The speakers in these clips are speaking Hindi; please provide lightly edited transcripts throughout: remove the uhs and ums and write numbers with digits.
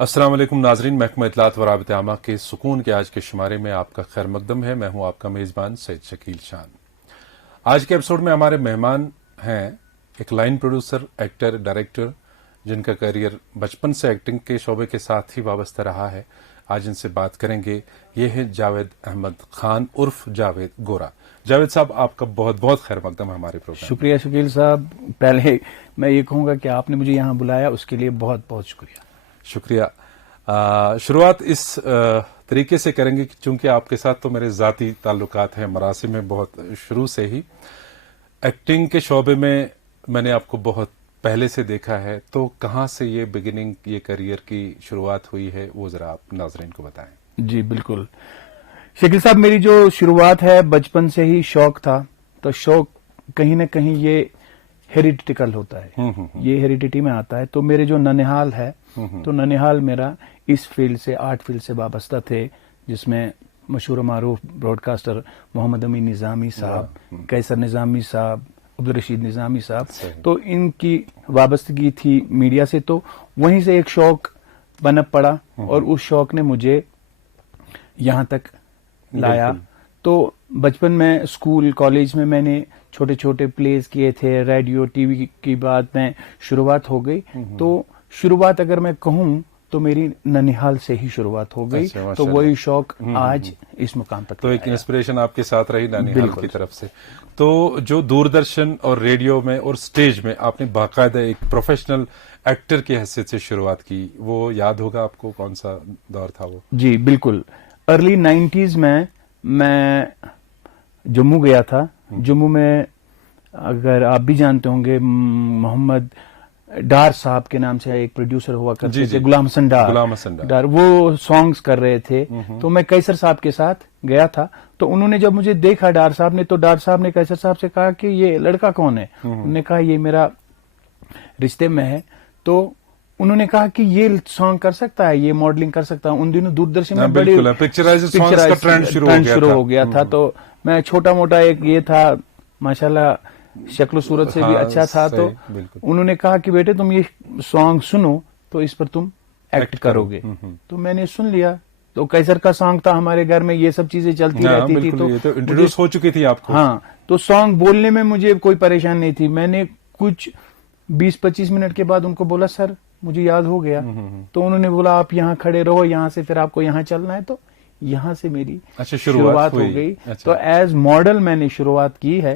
अस्सलाम वालेकुम नाजरीन, महकमा इत्तलात व राबित आमा के सुकून के आज के शुमारे में आपका खैर मकदम है। मैं हूं आपका मेज़बान सैयद शकील शान। आज के एपिसोड में हमारे मेहमान हैं एक लाइन प्रोड्यूसर, एक्टर, डायरेक्टर जिनका करियर बचपन से एक्टिंग के शोबे के साथ ही वाबस्ता रहा है। आज इनसे बात करेंगे। ये है जावेद अहमद खान उर्फ जावेद गोरा। जावेद साहब, आपका बहुत बहुत खैर मकदम है हमारे प्रोग्राम। शुक्रिया शकील साहब। पहले मैं ये कहूँगा कि आपने मुझे यहाँ बुलाया, उसके लिए बहुत बहुत शुक्रिया। शुक्रिया। शुरुआत इस तरीके से करेंगे कि चूंकि आपके साथ तो मेरे ज़ाती ताल्लुकात हैं, मरासिम में बहुत शुरू से ही एक्टिंग के शोबे में मैंने आपको बहुत पहले से देखा है, तो कहाँ से ये बिगिनिंग, ये करियर की शुरुआत हुई है, वो ज़रा आप नाज़रीन को बताएं। जी बिल्कुल शकील साहब, मेरी जो शुरुआत है बचपन से ही शौक था। तो शौक कहीं ना कहीं ये हेरिडिटिकल होता है, ये हेरिडिटी में आता है। तो मेरे जो ननिहाल है, तो ननिहाल मेरा इस फील्ड से, आर्ट फील्ड से वाबस्ता थे, जिसमें मशहूर मारूफ ब्रॉडकास्टर मोहम्मद अमीन निज़ामी साहब, कैसर निज़ामी साहब, अब्दुल रशीद निज़ामी साहब, तो इनकी वाबस्तगी थी मीडिया से। तो वहीं से एक शौक बनप पड़ा और उस शौक ने मुझे यहाँ तक लाया। तो बचपन में स्कूल कॉलेज में मैंने छोटे छोटे प्लेस किए थे, रेडियो टीवी की बात में शुरुआत हो गई। तो शुरुआत अगर मैं कहूँ तो मेरी ननिहाल से ही शुरुआत हो गई। तो वही शौक आज इस मुकाम पर। तो एक इंस्पिरेशन आपके साथ रही ननिहाल की तरफ से। तो जो दूरदर्शन और रेडियो में और स्टेज में आपने बाकायदा एक प्रोफेशनल एक्टर की हैसियत से शुरुआत की, वो याद होगा आपको? कौन सा दौर था वो? जी बिल्कुल, अर्ली 90s में मैं जम्मू गया था। जम्मू में अगर आप भी जानते होंगे, मोहम्मद डार साहब के नाम से एक प्रोड्यूसर हुआ करते थे, गुलाम हसन डार, वो सॉन्ग्स कर रहे थे। तो मैं कैसर साहब के साथ गया था। तो उन्होंने जब मुझे देखा, डार साहब ने, तो डार साहब ने कैसर साहब से कहा कि ये लड़का कौन है? उन्होंने कहा ये मेरा रिश्ते में है। तो उन्होंने कहा कि ये सॉन्ग कर सकता है, ये मॉडलिंग कर सकता है। उन दिनों दूरदर्शन में बड़ी पिक्चराइज ट्रेंड शुरू हो गया था। तो मैं छोटा मोटा एक ये था, माशाल्लाह शक्ल सूरत से भी अच्छा था। तो उन्होंने कहा कि बेटे तुम ये सॉन्ग सुनो, तो इस पर तुम एक्ट करोगे। तो मैंने सुन लिया। तो कैसर का सॉन्ग था, हमारे घर में ये सब चीजें चलती रहती थी। तो इंट्रोड्यूस हो चुकी थी आपको। हाँ, तो सॉन्ग बोलने में मुझे कोई परेशानी नहीं थी। मैंने कुछ 20-25 मिनट के बाद उनको बोला, सर मुझे याद हो गया। तो उन्होंने बोला आप यहाँ खड़े रहो, यहाँ से फिर आपको यहाँ चलना है। तो यहाँ से मेरी शुरुआत हो गई। तो एज मॉडल मैंने शुरुआत की है।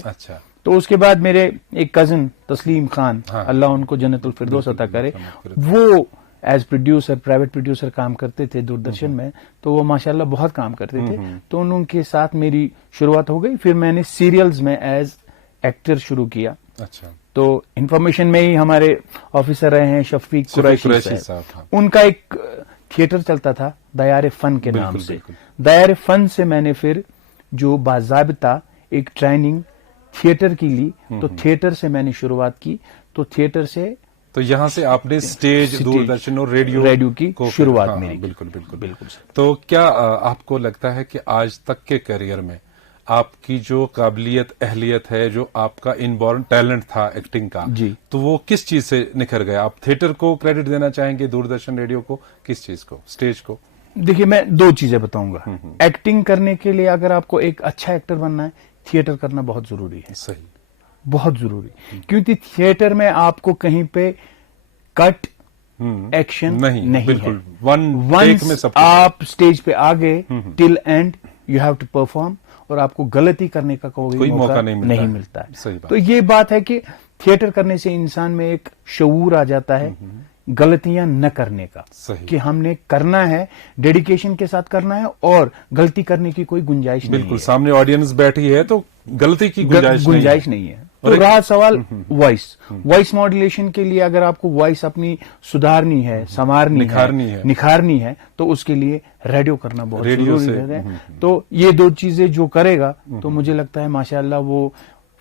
तो उसके बाद मेरे एक कजिन तस्लीम खान, अल्लाह उनको जन्नतुल फिरदौस अता करे, वो एज प्रोड्यूसर, प्राइवेट प्रोड्यूसर काम करते थे दूरदर्शन में। तो वो माशाल्लाह बहुत काम करते थे। तो उनके साथ मेरी शुरुआत हो गई। फिर मैंने सीरियल्स में एज एक्टर शुरू किया। तो इंफॉर्मेशन में ही हमारे ऑफिसर रहे हैं शफीक कुरैशी साहब। उनका एक थिएटर चलता था दयार फन के नाम से। दयार फन से मैंने फिर जो बाज़ाबिता एक ट्रेनिंग थिएटर की ली। तो थिएटर से मैंने शुरुआत की। तो थिएटर से, तो यहाँ से आपने स्टेज, दूरदर्शन और रेडियो की शुरुआत मेरी। बिल्कुल। तो क्या आपको लगता है कि आज तक के करियर में आपकी जो काबिलियत, अहलियत है, जो आपका इनबॉर्न टैलेंट था एक्टिंग का, तो वो किस चीज से निखर गया? आप थिएटर को क्रेडिट देना चाहेंगे, दूरदर्शन, रेडियो को, किस चीज को, स्टेज को? देखिए, मैं दो चीजें बताऊंगा। एक्टिंग करने के लिए अगर आपको एक अच्छा एक्टर बनना है, थिएटर करना बहुत जरूरी है। सही, बहुत जरूरी। क्योंकि थिएटर में आपको कहीं पे कट एक्शन नहीं बिल्कुल है। वंस आप स्टेज पे आ गए, till end you have to perform, और आपको गलती करने का कोई मौका नहीं मिलता है। तो ये बात है कि थिएटर करने से इंसान में एक शऊर आ जाता है गलतियां न करने का, कि हमने करना है, डेडिकेशन के साथ करना है, और गलती करने की कोई गुंजाइश नहीं है। बिल्कुल, सामने ऑडियंस बैठी है तो गलती की गुंजाइश नहीं है। तो रहा सवाल वॉइस मॉड्यूलेशन के लिए, अगर आपको वॉइस अपनी सुधारनी है, निखारनी है, तो उसके लिए रेडियो करना बहुत जरूरी है। तो ये दो चीजें जो करेगा, तो मुझे लगता है माशाल्लाह वो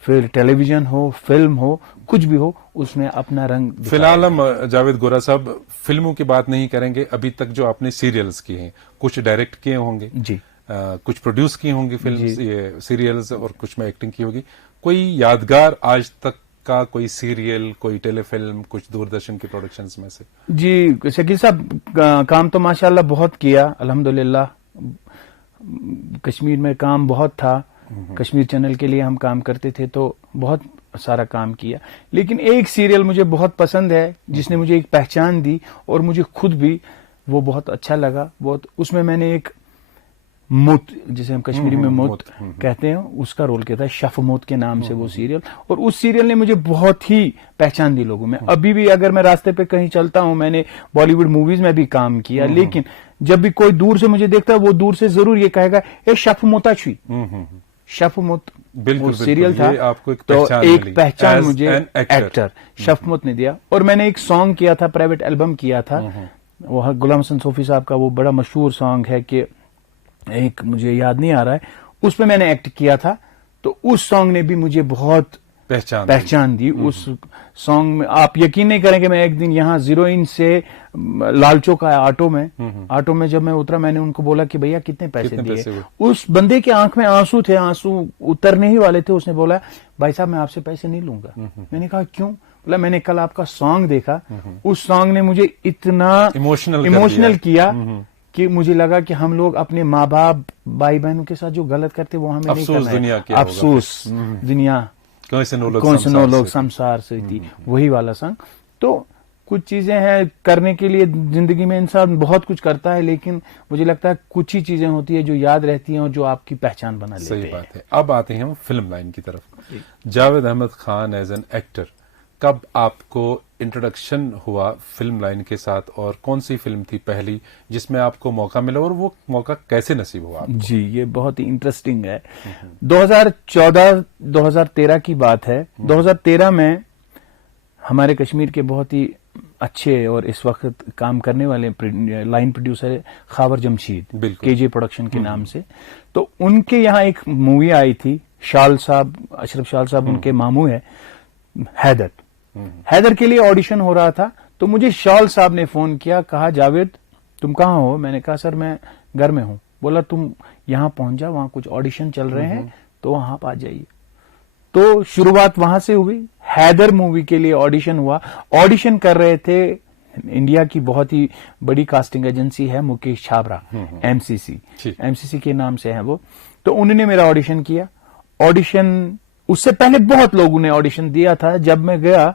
फिर टेलीविजन हो, फिल्म हो, कुछ भी हो, उसमें अपना रंग। फिलहाल हम जावेद गोरा साहब फिल्मों की बात नहीं करेंगे। अभी तक जो आपने सीरियल्स किए हैं, कुछ डायरेक्ट किए होंगे जी, कुछ प्रोड्यूस की होंगी फिल्म, ये सीरियल्स, और कुछ में एक्टिंग की होगी। कोई यादगार आज तक का कोई सीरियल, कोई टेलीफिल्म, कुछ दूरदर्शन की प्रोडक्शंस में से? जी शकील साहब, काम तो माशाल्लाह बहुत किया अल्हम्दुलिल्लाह। कश्मीर में काम बहुत था, कश्मीर चैनल के लिए हम काम करते थे, तो बहुत सारा काम किया। लेकिन एक सीरियल मुझे बहुत पसंद है जिसने मुझे एक पहचान दी और मुझे खुद भी वो बहुत अच्छा लगा। बहुत उसमें मैंने एक मुत, जिसे हम कश्मीरी में मुत कहते हैं, उसका रोल किया था। शफ मुत के नाम से वो सीरियल, और उस सीरियल ने मुझे बहुत ही पहचान दी लोगों में। अभी भी अगर मैं रास्ते पे कहीं चलता हूं, मैंने बॉलीवुड मूवीज में भी काम किया, लेकिन जब भी कोई दूर से मुझे देखता है, वो दूर से जरूर ये कहेगा, ए शफ मुता छी, शफ मुत। बिल्कुल, सीरियल था, आपको एक तो पहचान एक मिली पहचान as मुझे an actor। एक्टर शफमुत ने दिया। और मैंने एक सॉन्ग किया था, प्राइवेट एल्बम किया था, वह गुलाम हसन सूफी साहब का वो बड़ा मशहूर सॉन्ग है कि एक मुझे याद नहीं आ रहा है, उस पे मैंने एक्ट किया था। तो उस सॉन्ग ने भी मुझे बहुत पहचान दी। उस सॉन्ग में आप यकीन नहीं करेंगे, मैं एक दिन यहाँ जीरो इन से लाल चौक आया ऑटो में जब मैं उतरा, मैंने उनको बोला कि भैया कितने पैसे दिए। उस बंदे के आंख में आंसू थे, आंसू उतरने ही वाले थे। उसने बोला, भाई साहब मैं आपसे पैसे नहीं लूंगा। मैंने कहा क्यों? बोला, मैंने कल आपका सॉन्ग देखा, उस सॉन्ग ने मुझे इतना इमोशनल किया कि मुझे लगा कि हम लोग अपने माँ बाप, भाई बहनों के साथ जो गलत करते वो हमें नहीं करना है। अफसोस दुनिया कौन से नो लोग संसार से थी, वही वाला सॉन्ग। तो कुछ चीजें हैं करने के लिए, जिंदगी में इंसान बहुत कुछ करता है, लेकिन मुझे लगता है कुछ ही चीजें होती है जो याद रहती हैं और जो आपकी पहचान बना लेते हैं। सही बात है। अब आते हैं हम फिल्म लाइन की तरफ। Javed Ahmed Khan as an actor, कब आपको इंट्रोडक्शन हुआ फिल्म लाइन के साथ, और कौन सी फिल्म थी पहली जिसमें आपको मौका मिला, और वो मौका कैसे नसीब हुआ आपको? जी, ये बहुत ही इंटरेस्टिंग है। 2014-2013 की बात है। 2013 में हमारे कश्मीर के बहुत ही अच्छे और इस वक्त काम करने वाले line producer Khawar Jamshed, KJ production के नाम से, तो उनके यहाँ एक मूवी आई थी। शाल साहब, अशरफ शाल साहब उनके मामू है, हैदर के लिए ऑडिशन हो रहा था। तो मुझे शाल साहब ने फोन किया, कहा जावेद तुम कहाँ हो? मैंने कहा सर मैं घर में हूं। बोला तुम यहाँ पहुंच जा, वहां कुछ ऑडिशन चल रहे हैं, तो वहां आप आ जाइए। तो शुरुआत वहां से हुई। हैदर मूवी के लिए ऑडिशन हुआ। ऑडिशन कर रहे थे इंडिया की बहुत ही बड़ी कास्टिंग एजेंसी है, मुकेश छाबरा, एमसीसी के नाम से है वो। तो उन्होंने मेरा ऑडिशन किया। ऑडिशन, उससे पहले बहुत लोगों ने ऑडिशन दिया था। जब मैं गया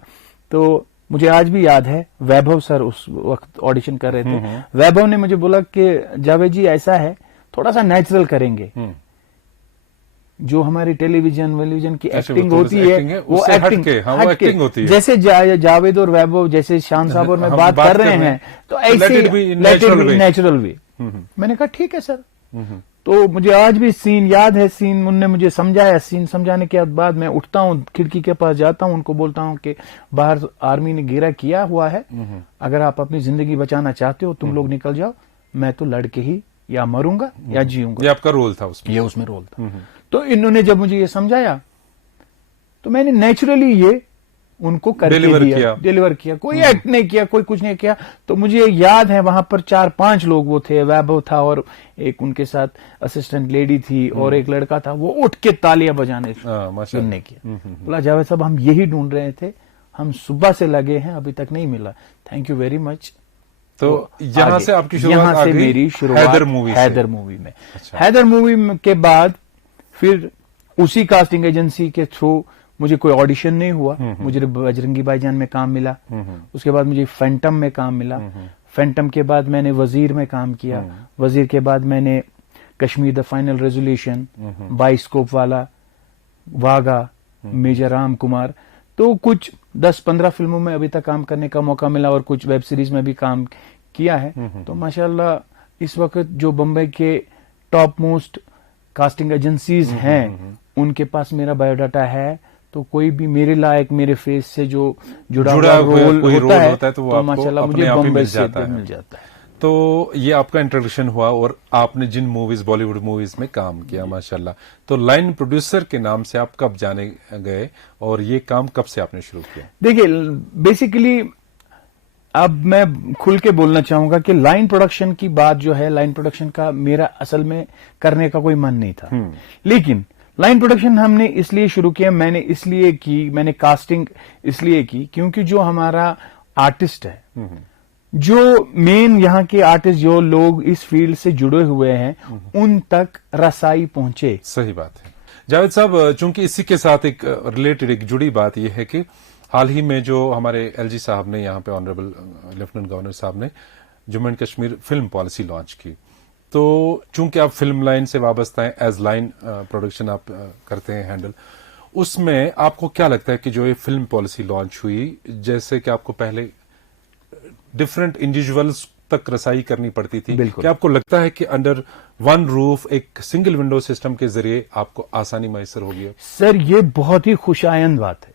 तो मुझे आज भी याद है, वैभव सर उस वक्त ऑडिशन कर रहे थे। वैभव ने मुझे बोला कि जावेद जी ऐसा है, थोड़ा सा नेचुरल करेंगे, जो हमारी टेलीविजन की एक्टिंग होती है वो एक्टिंग होती है। जैसे जावेद और वैभव, जैसे शान साहब और मैं बात कर रहे हैं, तो ऐसे नेचुरल वे। मैंने कहा ठीक है सर। तो मुझे आज भी सीन याद है। सीन उनने मुझे समझाया, सीन समझाने के बाद मैं उठता हूँ, खिड़की के पास जाता हूँ, उनको बोलता हूँ कि बाहर आर्मी ने घेरा किया हुआ है, अगर आप अपनी जिंदगी बचाना चाहते हो तुम लोग निकल जाओ, मैं तो लड़के ही या मरूंगा या जीऊंगा। ये आपका रोल था उसमें? ये उसमें रोल था। तो इन्होंने जब मुझे ये समझाया तो मैंने नेचुरली ये उनको करके डिलीवर किया। कोई एक्ट नहीं किया, कोई कुछ नहीं किया। तो मुझे याद है वहां पर 4-5 लोग वो थे, वैभव था और एक उनके साथ असिस्टेंट लेडी थी और एक लड़का था, वो उठ के तालियां बजाने सुनने किया। बोला जावेद साहब हम यही ढूंढ रहे थे, हम सुबह से लगे हैं, अभी तक नहीं मिला, थैंक यू वेरी मच। तो यहाँ से आपकी शुरुआत, यहाँ से मेरी शुरुआत हैदर मूवी में। हैदर मूवी के बाद फिर उसी कास्टिंग एजेंसी के थ्रू मुझे कोई ऑडिशन नहीं हुआ। मुझे बजरंगी भाईजान में काम मिला, उसके बाद मुझे फैंटम में काम मिला, फैंटम के बाद मैंने वजीर में काम किया, वजीर के बाद मैंने Kashmir the final resolution, bioscope वाला, वागा, मेजर राम कुमार, तो कुछ 10-15 फिल्मों में अभी तक काम करने का मौका मिला और कुछ वेब सीरीज में भी काम किया है। तो माशाल्लाह इस वक्त जो बम्बई के टॉप मोस्ट कास्टिंग एजेंसीज हैं उनके पास मेरा बायोडाटा है। तो कोई भी मेरे लायक, मेरे फेस से जो जुड़ा हुआ रोल होता है तो माशाल्लाह मुझे बम्बई से मिल जाता है। तो ये आपका इंट्रोडक्शन हुआ और आपने जिन मूवीज, बॉलीवुड मूवीज में काम किया माशाल्लाह। तो लाइन प्रोड्यूसर के नाम से आप कब जाने गए और ये काम कब से आपने शुरू किया? देखिए बेसिकली अब मैं खुल के बोलना चाहूंगा कि लाइन प्रोडक्शन की बात जो है, लाइन प्रोडक्शन का मेरा असल में करने का कोई मन नहीं था। लेकिन लाइन प्रोडक्शन हमने इसलिए शुरू किया, मैंने कास्टिंग इसलिए की क्योंकि जो हमारा आर्टिस्ट है, जो मेन यहाँ के आर्टिस्ट, जो लोग इस फील्ड से जुड़े हुए हैं, उन तक रसाई पहुंचे। सही बात है जावेद साहब, चूंकि इसी के साथ एक रिलेटेड एक जुड़ी बात यह है कि हाल ही में जो हमारे एलजी साहब ने यहाँ पे ऑनरेबल लेफ्टिनेंट गवर्नर साहब ने Jammu and Kashmir film policy launch की, तो चूंकि आप फिल्म लाइन से वाबस्ता हैं, एज लाइन प्रोडक्शन आप करते हैं हैंडल, उसमें आपको क्या लगता है कि जो ये फिल्म पॉलिसी लॉन्च हुई, जैसे कि आपको पहले डिफरेंट इंडिविजुअल्स तक रसाई करनी पड़ती थी, क्या आपको लगता है कि अंडर वन रूफ एक सिंगल विंडो सिस्टम के जरिए आपको आसानी मैसर होगी? सर, ये बहुत ही खुशायंद बात है।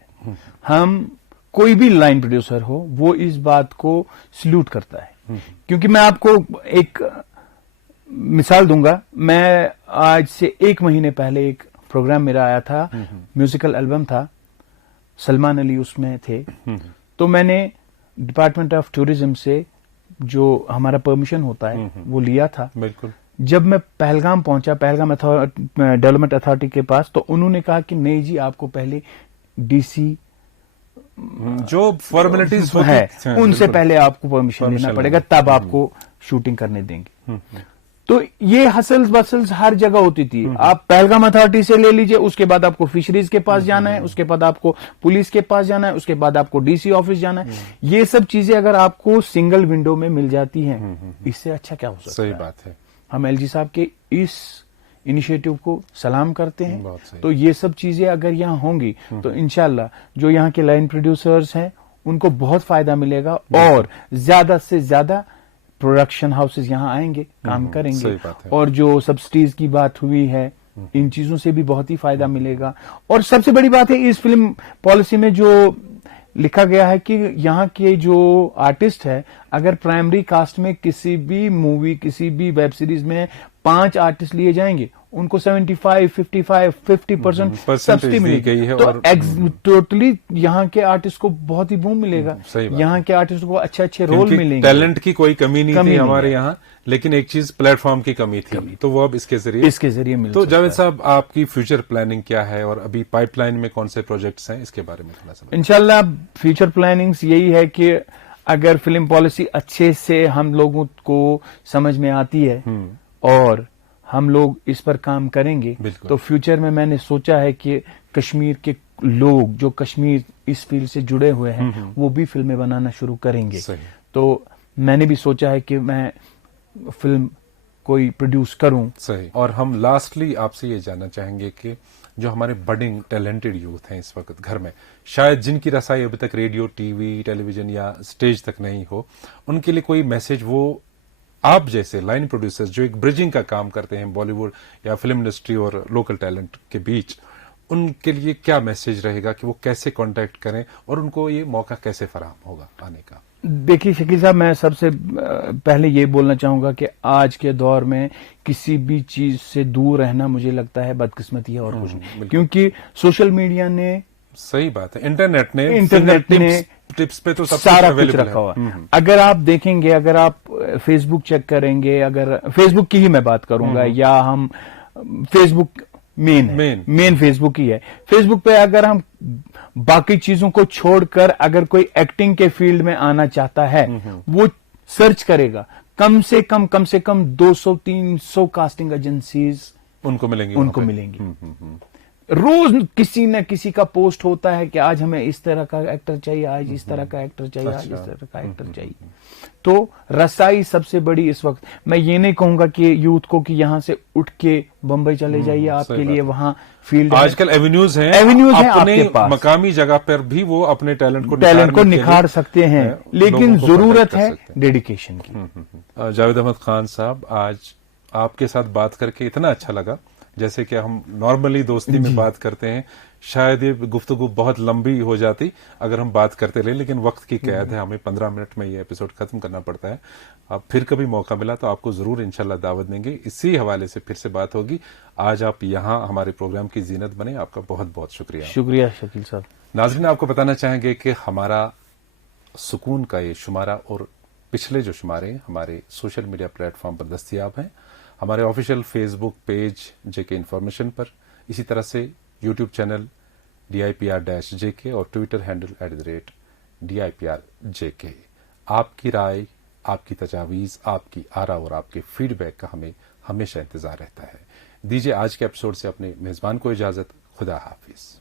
हम कोई भी लाइन प्रोड्यूसर हो, वो इस बात को सल्यूट करता है, क्योंकि मैं आपको एक मिसाल दूंगा। मैं आज से 1 महीने पहले एक प्रोग्राम मेरा आया था, म्यूजिकल एल्बम था, सलमान अली उसमें थे, तो मैंने डिपार्टमेंट ऑफ टूरिज्म से जो हमारा परमिशन होता है वो लिया था। बिल्कुल। जब मैं पहलगाम पहुंचा, पहलगाम डेवलपमेंट अथॉरिटी के पास, तो उन्होंने कहा कि नहीं जी, आपको पहले डीसी जो फॉर्मेलिटीज है उनसे पहले आपको परमिशन लेना पड़ेगा, तब आपको शूटिंग करने देंगे। तो ये हसल्स बसल्स हर जगह होती थी। आप पहलगाम अथॉरिटी से ले लीजिए, उसके बाद आपको फिशरीज के पास जाना है, उसके बाद आपको पुलिस के पास जाना है, उसके बाद आपको डीसी ऑफिस जाना है। ये सब चीजें अगर आपको सिंगल विंडो में मिल जाती हैं, इससे अच्छा क्या हो सकता है? सही बात है। हम एलजी साहब के इस इनिशिएटिव को सलाम करते हैं। तो ये सब चीजें अगर यहाँ होंगी तो इंशाल्लाह जो यहाँ के लाइन प्रोड्यूसर्स हैं उनको बहुत फायदा मिलेगा, और ज्यादा से ज्यादा प्रोडक्शन हाउसेस यहाँ आएंगे, काम करेंगे, और जो सब्सिडीज की बात हुई है, इन चीजों से भी बहुत ही फायदा मिलेगा। और सबसे बड़ी बात है, इस फिल्म पॉलिसी में जो लिखा गया है कि यहाँ के जो आर्टिस्ट है, अगर प्राइमरी कास्ट में किसी भी मूवी, किसी भी वेब सीरीज में 5 आर्टिस्ट लिए जाएंगे, उनको 75, 55, 50% सब्सिडी मिलेगी। तो टोटली यहाँ के आर्टिस्ट को बहुत ही बूम मिलेगा, यहाँ के आर्टिस्ट को अच्छे रोल मिलेंगे। टैलेंट की कोई कमी नहीं थी हमारे यहाँ, लेकिन एक चीज प्लेटफॉर्म की कमी थी, तो वो अब इसके जरिए मिल। तो जावेद साहब, आपकी फ्यूचर प्लानिंग क्या है, और अभी पाइपलाइन में कौन से प्रोजेक्ट्स हैं, इसके बारे में थोड़ा सा? इंशाल्लाह फ्यूचर प्लानिंग्स यही है कि अगर फिल्म पॉलिसी अच्छे से हम लोगों को समझ में आती है और हम लोग इस पर काम करेंगे, तो फ्यूचर में मैंने सोचा है कि कश्मीर के लोग जो कश्मीर इस फील्ड से जुड़े हुए हैं वो भी फिल्में बनाना शुरू करेंगे। तो मैंने भी सोचा है कि मैं फिल्म कोई प्रोड्यूस करूं। सही। और हम लास्टली आपसे ये जानना चाहेंगे कि जो हमारे बडिंग टैलेंटेड यूथ हैं इस वक्त घर में, शायद जिनकी रसाई अभी तक रेडियो, टीवी, टेलीविजन या स्टेज तक नहीं हो, उनके लिए कोई मैसेज, वो आप जैसे लाइन प्रोड्यूसर्स जो एक ब्रिजिंग का काम करते हैं बॉलीवुड या फिल्म इंडस्ट्री और लोकल टैलेंट के बीच, उनके लिए क्या मैसेज रहेगा कि वो कैसे कांटेक्ट करें और उनको ये मौका कैसे फराहम होगा आने का? देखिए शकील साहब, मैं सबसे पहले ये बोलना चाहूंगा कि आज के दौर में किसी भी चीज से दूर रहना मुझे लगता है बदकिस्मती है और कुछ नहीं, क्योंकि सोशल मीडिया ने, सही बात है, इंटरनेट ने टिप्स पे तो सब सारा कुछ रखा हुआ। अगर आप देखेंगे, अगर आप फेसबुक चेक करेंगे, अगर फेसबुक की ही मैं बात करूंगा, या हम फेसबुक मेन फेसबुक ही है। फेसबुक पे अगर हम बाकी चीजों को छोड़कर अगर कोई एक्टिंग के फील्ड में आना चाहता है, वो सर्च करेगा, कम से कम 200-300 कास्टिंग एजेंसीज उनको मिलेंगी। रोज किसी न किसी का पोस्ट होता है कि आज हमें इस तरह का एक्टर चाहिए, आज इस तरह का एक्टर चाहिए, आज इस तरह का एक्टर चाहिए। तो रसाई सबसे बड़ी इस वक्त, मैं ये नहीं कहूंगा कि यूथ को कि यहां से उठ के बम्बई चले जाइए, आपके लिए वहां फील्ड, आजकल एवेन्यूज हैं आपके पास, मकामी जगह पर भी वो अपने टैलेंट को निखार सकते हैं, लेकिन जरूरत है डेडिकेशन की। जावेद अहमद खान साहब, आज आपके साथ बात करके इतना अच्छा लगा, जैसे कि हम नॉर्मली दोस्ती में बात करते हैं। शायद ये गुफ्तगू बहुत लंबी हो जाती अगर हम बात करते रहे, लेकिन वक्त की कैद है, हमें 15 मिनट में ये एपिसोड खत्म करना पड़ता है। अब फिर कभी मौका मिला तो आपको जरूर इंशाल्लाह दावत देंगे, इसी हवाले से फिर से बात होगी। आज आप यहाँ हमारे प्रोग्राम की जीनत बने, आपका बहुत बहुत शुक्रिया। शुक्रिया शकील साहब। नाज़रीन, आपको बताना चाहेंगे कि हमारा सुकून का ये शुमारा और पिछले जो शुमारे हमारे सोशल मीडिया प्लेटफॉर्म पर दस्तियाब हैं, हमारे ऑफिशियल फेसबुक पेज जेके इन्फॉर्मेशन पर, इसी तरह से यूट्यूब चैनल DIPR-JK और ट्विटर हैंडल @DIPR-JK। आपकी राय, आपकी तजावीज़, आपकी आरा और आपके फीडबैक का हमें हमेशा इंतजार रहता है। दीजिए आज के एपिसोड से अपने मेजबान को इजाजत। खुदा हाफिज।